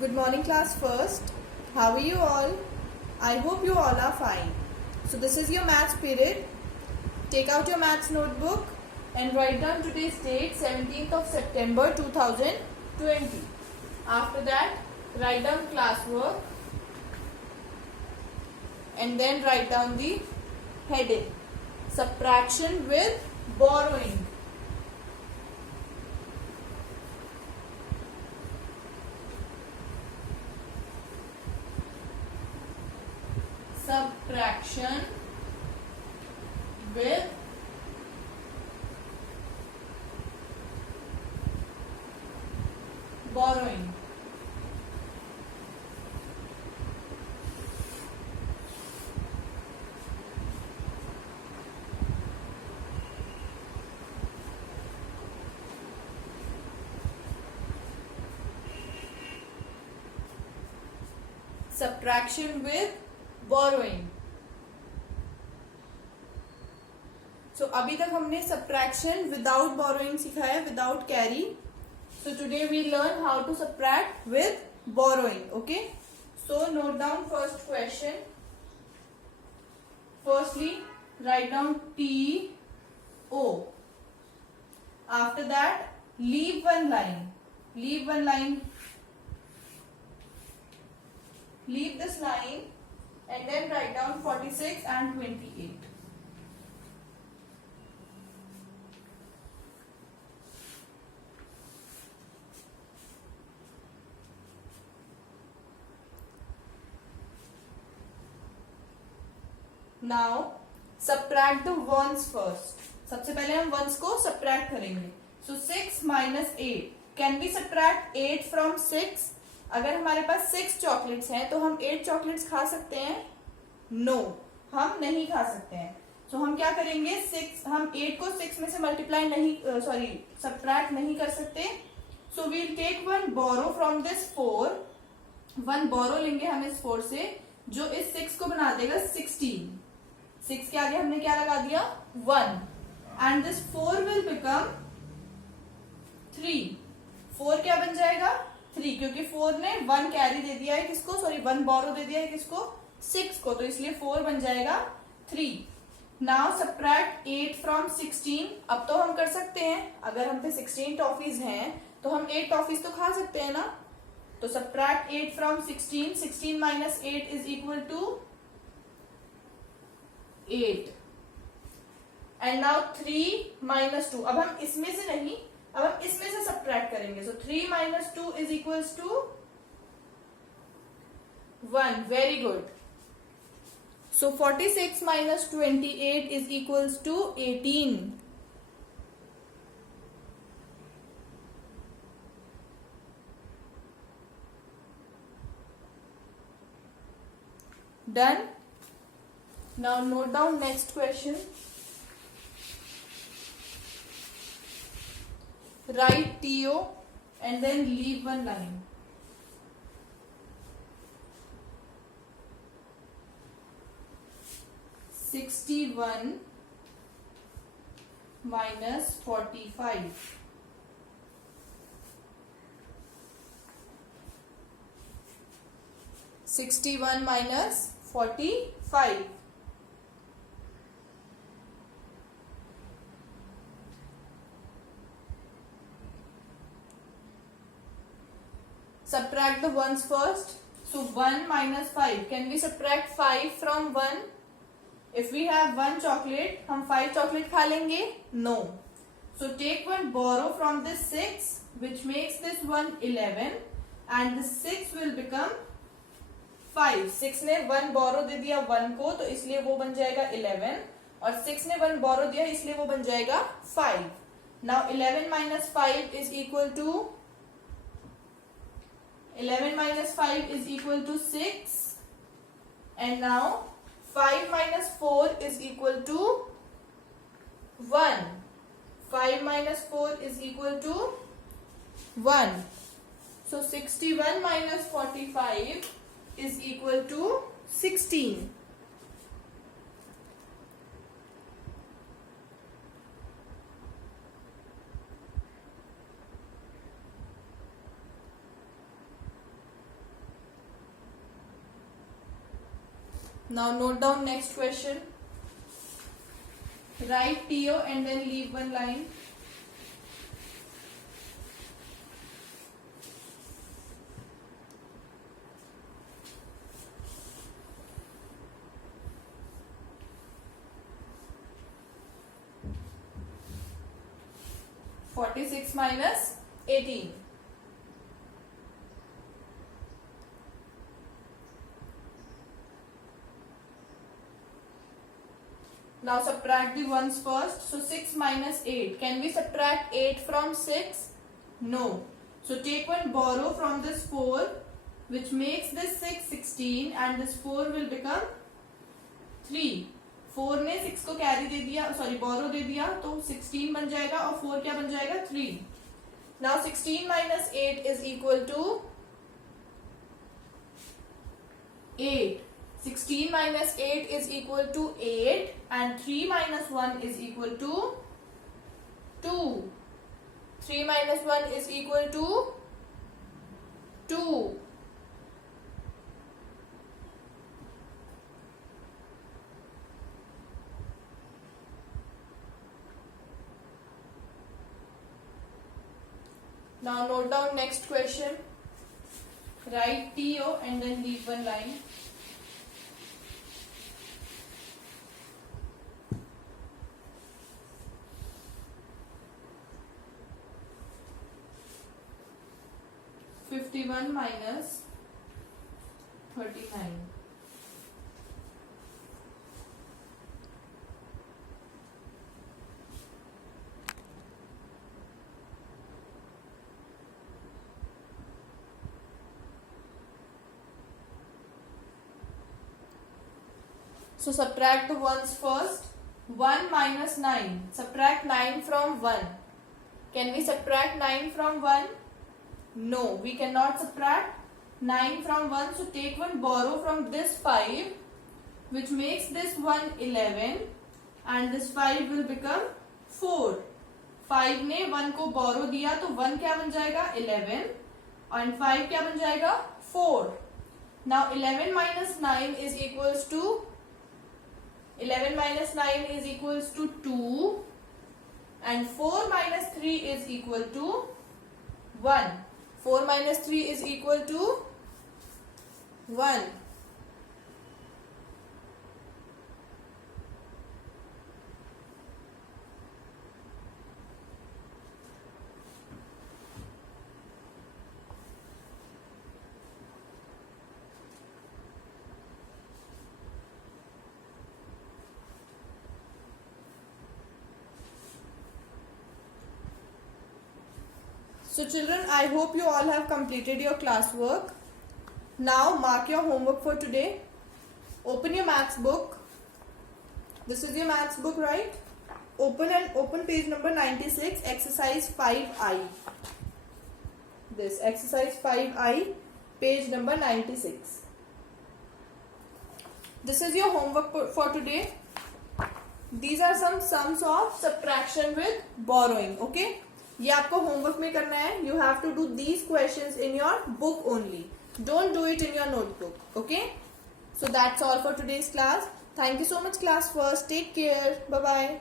Good morning, class first. How are you all? I hope you all are fine. So this is your maths period. Take out your maths notebook and write down today's date, 17th of September 2020. After that, write down classwork and then write down the heading. Subtraction with borrowing. Subtraction with borrowing. Subtraction with borrowing. So अभी तक हमने subtraction without borrowing सीखा है, without carry. So today we learn how to subtract with borrowing. Okay. So note down first question. Firstly, write down T O. After that, leave one line. Leave one line. Leave this line and then write down 46 and 28. Now subtract the ones first. सबसे पहले हम ones को subtract करेंगे. So 6 minus 8. Can we subtract 8 from 6? अगर हमारे पास 6 chocolates हैं तो हम 8 चॉकलेट्स खा सकते हैं? नो, हम नहीं खा सकते हैं. सो हम क्या करेंगे, 6 हम 8 को 6 में से मल्टीप्लाई नहीं सब्ट्रैक्ट नहीं कर सकते. So we'll take one borrow from this 4. One borrow लेंगे हम इस 4 से, जो इस 6 को बना देगा 16. 6 के आगे हमने क्या लगा दिया, 1. And this 4 will become 3. 4 क्या बन जाएगा, 3, क्योंकि 4 ने 1 कैरी दे दिया है किसको, 1 बोरो दे दिया है किसको, 6 को, तो इसलिए 4 बन जाएगा 3. Now subtract 8 from 16. अब तो हम कर सकते हैं, अगर हम पे 16 टॉफीज हैं तो हम 8 टॉफीज तो खा सकते हैं ना. तो subtract 8 from 16. 16 minus 8 is equal to 8. And now 3 minus 2. अब हम इसमें से नहीं, अब हम इसमें से सब्ट्रैक्ट करेंगे. So 3 minus 2 is equals to 1. Very good. So 46 minus 28 is equals to 18. Done. Now note down next question. Write TO and then leave one line. (61 minus 45). (61 minus 45). Subtract the ones first. So 1 minus 5. Can we subtract 5 from 1? If we have 1 chocolate, हम 5 chocolate खा लेंगे? No. So take one borrow from this 6, which makes this one 11, and this 6 will become 5. 6 ने 1 borrow दे दिया 1 को, तो इसलिए वो बन जाएगा 11, और 6 ने 1 borrow दिया इसलिए वो बन जाएगा 5. Now 11 minus 5 is equal to 11 minus 5 is equal to 6, and now 5 minus 4 is equal to 1. 5 minus 4 is equal to 1. So 61 minus 45 is equal to 16. Now note down next question. Write TO and then leave one line. -46 minus 18. Now subtract the ones first. So 6 minus 8. Can we subtract 8 from 6? No. So take one borrow from this 4, which makes this 6 16, and this 4 will become 3. 4 ने 6 को carry दे दिया, sorry बोरो दे दिया, तो 16 बन जाएगा और 4 क्या बन जाएगा 3. Now 16 minus 8 is equal to 8. 16 minus 8 is equal to 8, and 3 minus 1 is equal to 2. 3 minus 1 is equal to 2. Now note down next question. Write TO and then leave one line. (51 minus 39). So subtract the ones first. 1 minus 9. Subtract 9 from 1. Can we subtract 9 from 1? No, we cannot subtract 9 from 1. So take one borrow from this 5, which makes this 1 11, and this 5 will become 4. 5 ने 1 को borrow दिया, तो 1 क्या बन जाएगा 11, and 5 क्या बन जाएगा 4. Now 11 minus 9 is equals to 11 minus 9 is equals to 2, and 4 minus 3 is equal to 1. 4 minus 3 is equal to 1. So children, I hope you all have completed your classwork. Now mark your homework for today. Open your maths book. This is your maths book, right? Open page number 96, exercise 5I. This exercise 5I, page number 96. This is your homework for today. These are some sums of subtraction with borrowing. Okay. ये आपको homework में करना है. You have to do these questions in your book only. Don't do it in your notebook. Okay? So that's all for today's class. Thank you so much, class first. Take care. Bye bye.